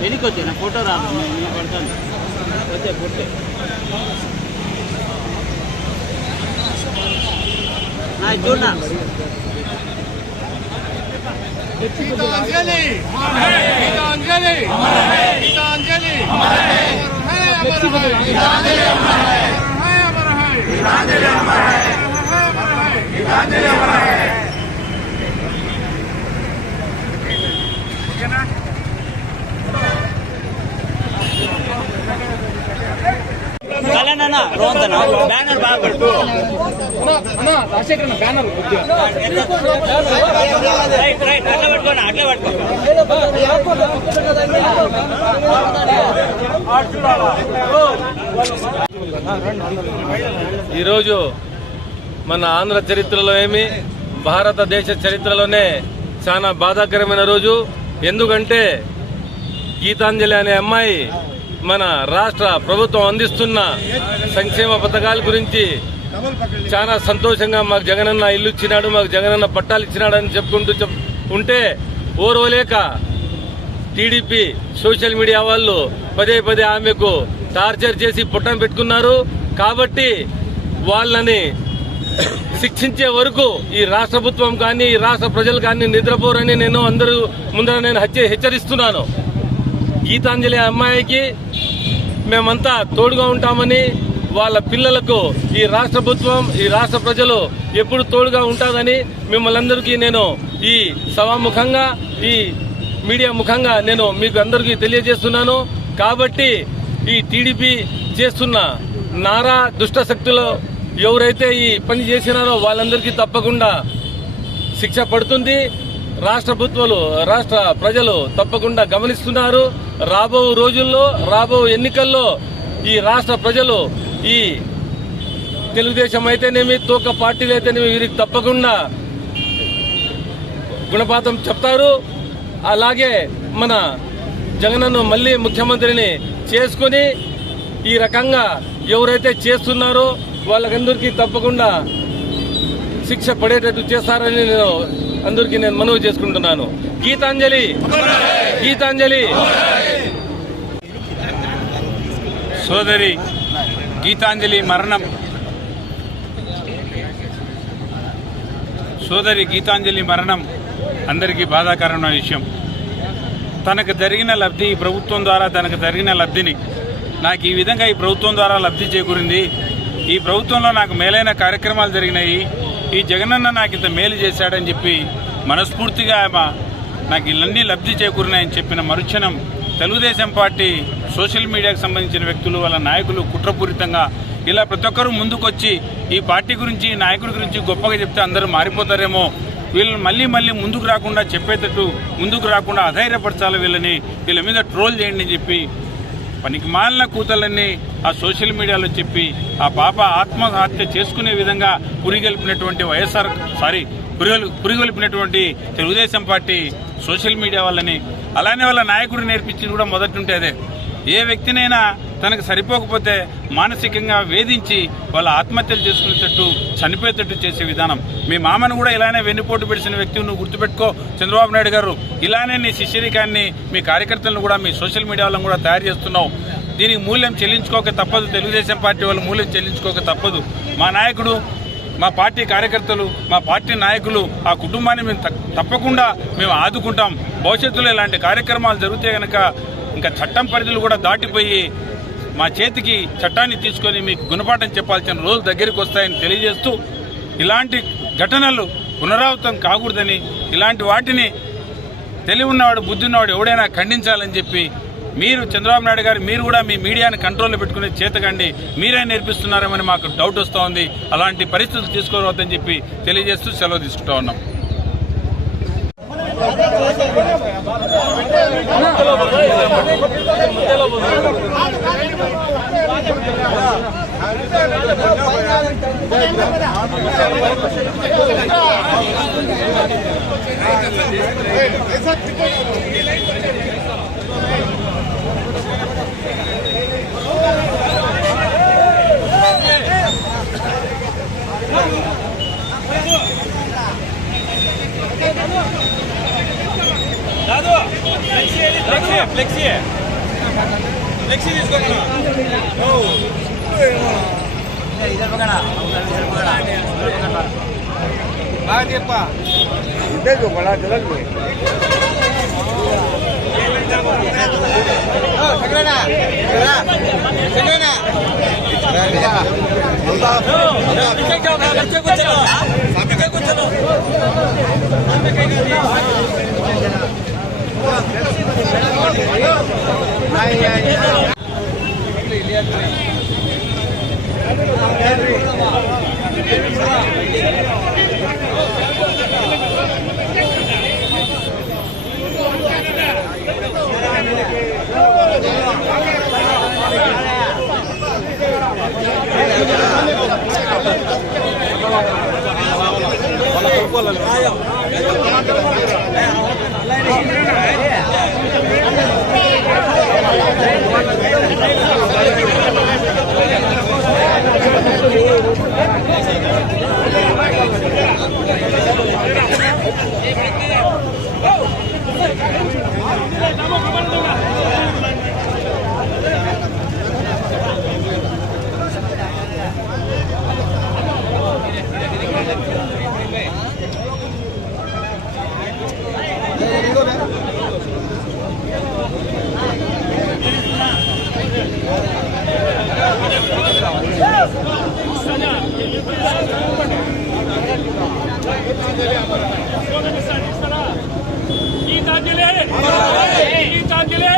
వెనక్కి వచ్చే నా ఫోటో రాదు నేను నేను పడతాను వచ్చే పొట్టే నా ఇది చూడనా गीतांजलि गीतांजलि गीतांजलि अमर है अमर है गीतांजलि अमर है अमर है गीतांजलि अमर है अमर है गीतांजलि अमर है కళ్యాణ్ రోంతనా? బ్యానర్ బాగా పట్టు రాజశేఖర్ బ్యానర్ రైట్ రైట్ అట్లా పట్టుకోండి అట్లా పట్టుకో ఈరోజు మన ఆంధ్ర చరిత్రలో ఏమి భారతదేశ చరిత్రలోనే చాలా బాధాకరమైన రోజు. ఎందుకంటే గీతాంజలి అనే అమ్మాయి మన రాష్ట్ర ప్రభుత్వం అందిస్తున్న సంక్షేమ పథకాల గురించి చాలా సంతోషంగా మాకు జగనన్న ఇల్లు ఇచ్చినాడు మాకు జగనన్న పట్టాలు ఇచ్చినాడు అని చెప్పుకుంటూ చెప్ ఉంటే ఓర్వలేక టీడీపీ సోషల్ మీడియా వాళ్ళు పదే పదే ఆమెకు టార్చర్ చేసి పుట్టం పెట్టుకున్నారు. కాబట్టి వాళ్ళని శిక్షించే వరకు ఈ రాష్ట్ర ప్రభుత్వం కానీ ఈ రాష్ట్ర ప్రజలు కానీ నిద్రపోరని నేను అందరూ ముందర నేను హెచ్చరిస్తున్నాను. గీతాంజలి అమ్మాయికి మేమంతా తోడుగా ఉంటామని వాళ్ళ పిల్లలకు ఈ రాష్ట్ర ప్రభుత్వం ఈ రాష్ట్ర ప్రజలు ఎప్పుడు తోడుగా ఉంటుందని మిమ్మల్ని అందరికీ నేను ఈ సభాముఖంగా ఈ మీడియా ముఖంగా నేను మీకు అందరికీ తెలియజేస్తున్నాను. కాబట్టి ఈ టీడీపీ చేస్తున్న నారా దుష్ట శక్తులు ఎవరైతే ఈ పని చేసినారో వాళ్ళందరికీ తప్పకుండా శిక్ష పడుతుంది. రాష్ట్ర ప్రభుత్వాలు రాష్ట్ర ప్రజలు తప్పకుండా గమనిస్తున్నారు. రాబో రోజుల్లో రాబో ఎన్నికల్లో ఈ రాష్ట్ర ప్రజలు ఈ తెలుగుదేశం అయితేనేమి తోక పార్టీలు అయితేనేమి వీరికి తప్పకుండా గుణపాతం చెప్తారు. అలాగే మన జగనన్ను మళ్ళీ ముఖ్యమంత్రిని చేసుకుని ఈ రకంగా ఎవరైతే చేస్తున్నారో వాళ్ళకందరికీ తప్పకుండా శిక్ష పడేటట్టు చేస్తారని నేను అందరికీ నేను మనవి చేసుకుంటున్నాను. గీతాంజలి! గీతాంజలి! సోదరి గీతాంజలి మరణం. సోదరి గీతాంజలి మరణం అందరికీ బాధాకరమైన విషయం. తనకు జరిగిన లబ్ధి ఈ ప్రభుత్వం ద్వారా తనకు జరిగిన లబ్ధిని నాకు ఈ విధంగా ఈ ప్రభుత్వం ద్వారా లబ్ధి చేకూరింది. ఈ ప్రభుత్వంలో నాకు మేలైన కార్యక్రమాలు జరిగినాయి. ఈ జగనన్న నాకు ఇంత మేలు చేశాడని చెప్పి మనస్ఫూర్తిగా ఆమె నాకు ఇళ్ళన్నీ లబ్ధి చేకూరినాయని చెప్పిన మరుక్షణం తెలుగుదేశం పార్టీ సోషల్ మీడియాకు సంబంధించిన వ్యక్తులు వాళ్ళ నాయకులు కుట్రపూరితంగా ఇలా ప్రతి ఒక్కరూ ముందుకొచ్చి ఈ పార్టీ గురించి నాయకుడి గురించి గొప్పగా చెప్తే అందరూ మారిపోతారేమో. వీళ్ళని మళ్ళీ మళ్ళీ ముందుకు రాకుండా చెప్పేటట్టు ముందుకు రాకుండా అధైర్యపరచాలి వీళ్ళని. వీళ్ళ మీద ట్రోల్ చేయండి అని చెప్పి పనికి మాలిన కూతలన్నీ ఆ సోషల్ మీడియాలో చెప్పి ఆ పాప ఆత్మహత్య చేసుకునే విధంగా పురిగొల్పినటువంటి వైఎస్ఆర్ సారీ పురిగొలు పురిగొల్పినటువంటి తెలుగుదేశం పార్టీ సోషల్ మీడియా వాళ్ళని అలానే వాళ్ళ నాయకుడు నేర్పించింది కూడా మొదటి ఉంటే అదే. ఏ వ్యక్తినైనా తనకు సరిపోకపోతే మానసికంగా వేధించి వాళ్ళ ఆత్మహత్యలు చేసుకునేటట్టు చనిపోయేటట్టు చేసే విధానం. మీ మామను కూడా ఇలానే వెన్నుపోటు పెడిసిన వ్యక్తి నువ్వు గుర్తుపెట్టుకో చంద్రబాబు నాయుడు గారు. ఇలానే నీ శిష్యరికాన్ని మీ కార్యకర్తలను కూడా మీ సోషల్ మీడియా వాళ్ళని కూడా తయారు చేస్తున్నావు. దీనికి మూల్యం చెల్లించుకోక తప్పదు. తెలుగుదేశం పార్టీ వాళ్ళు మూల్యం చెల్లించుకోక తప్పదు. మా నాయకుడు మా పార్టీ కార్యకర్తలు మా పార్టీ నాయకులు ఆ కుటుంబాన్ని మేము తప్పకుండా మేము ఆదుకుంటాం. భవిష్యత్తులో ఇలాంటి కార్యక్రమాలు జరిగితే కనుక ఇంకా చట్టం పరిధులు కూడా దాటిపోయి మా చేతికి చట్టాన్ని తీసుకొని మీకు గుణపాఠం చెప్పాల్సిన రోజులు దగ్గరికి వస్తాయని తెలియజేస్తూ ఇలాంటి ఘటనలు పునరావృతం కాకూడదని ఇలాంటి వాటిని తెలివి ఉన్నవాడు బుద్ధి ఉన్నవాడు ఎవడైనా ఖండించాలని చెప్పి మీరు చంద్రబాబు నాయుడు గారు మీరు కూడా మీ మీడియాని కంట్రోల్లో పెట్టుకునే చేతకండి. మీరే నేర్పిస్తున్నారేమని మాకు డౌట్ వస్తూ ఉంది. అలాంటి పరిస్థితులు తీసుకోవద్దని చెప్పి తెలియజేస్తూ సెలవు తీసుకుంటా ఉన్నాం. కాదు ఫ్లెక్సీ ఫ్లెక్సీ. ఫ్లెక్సీ తీసుకోండి బాగా చెప్పా. ఇద్దరు బడా జరగదు కూర్చో కూర్చో Hãy subscribe cho Gitanjali Gitanjali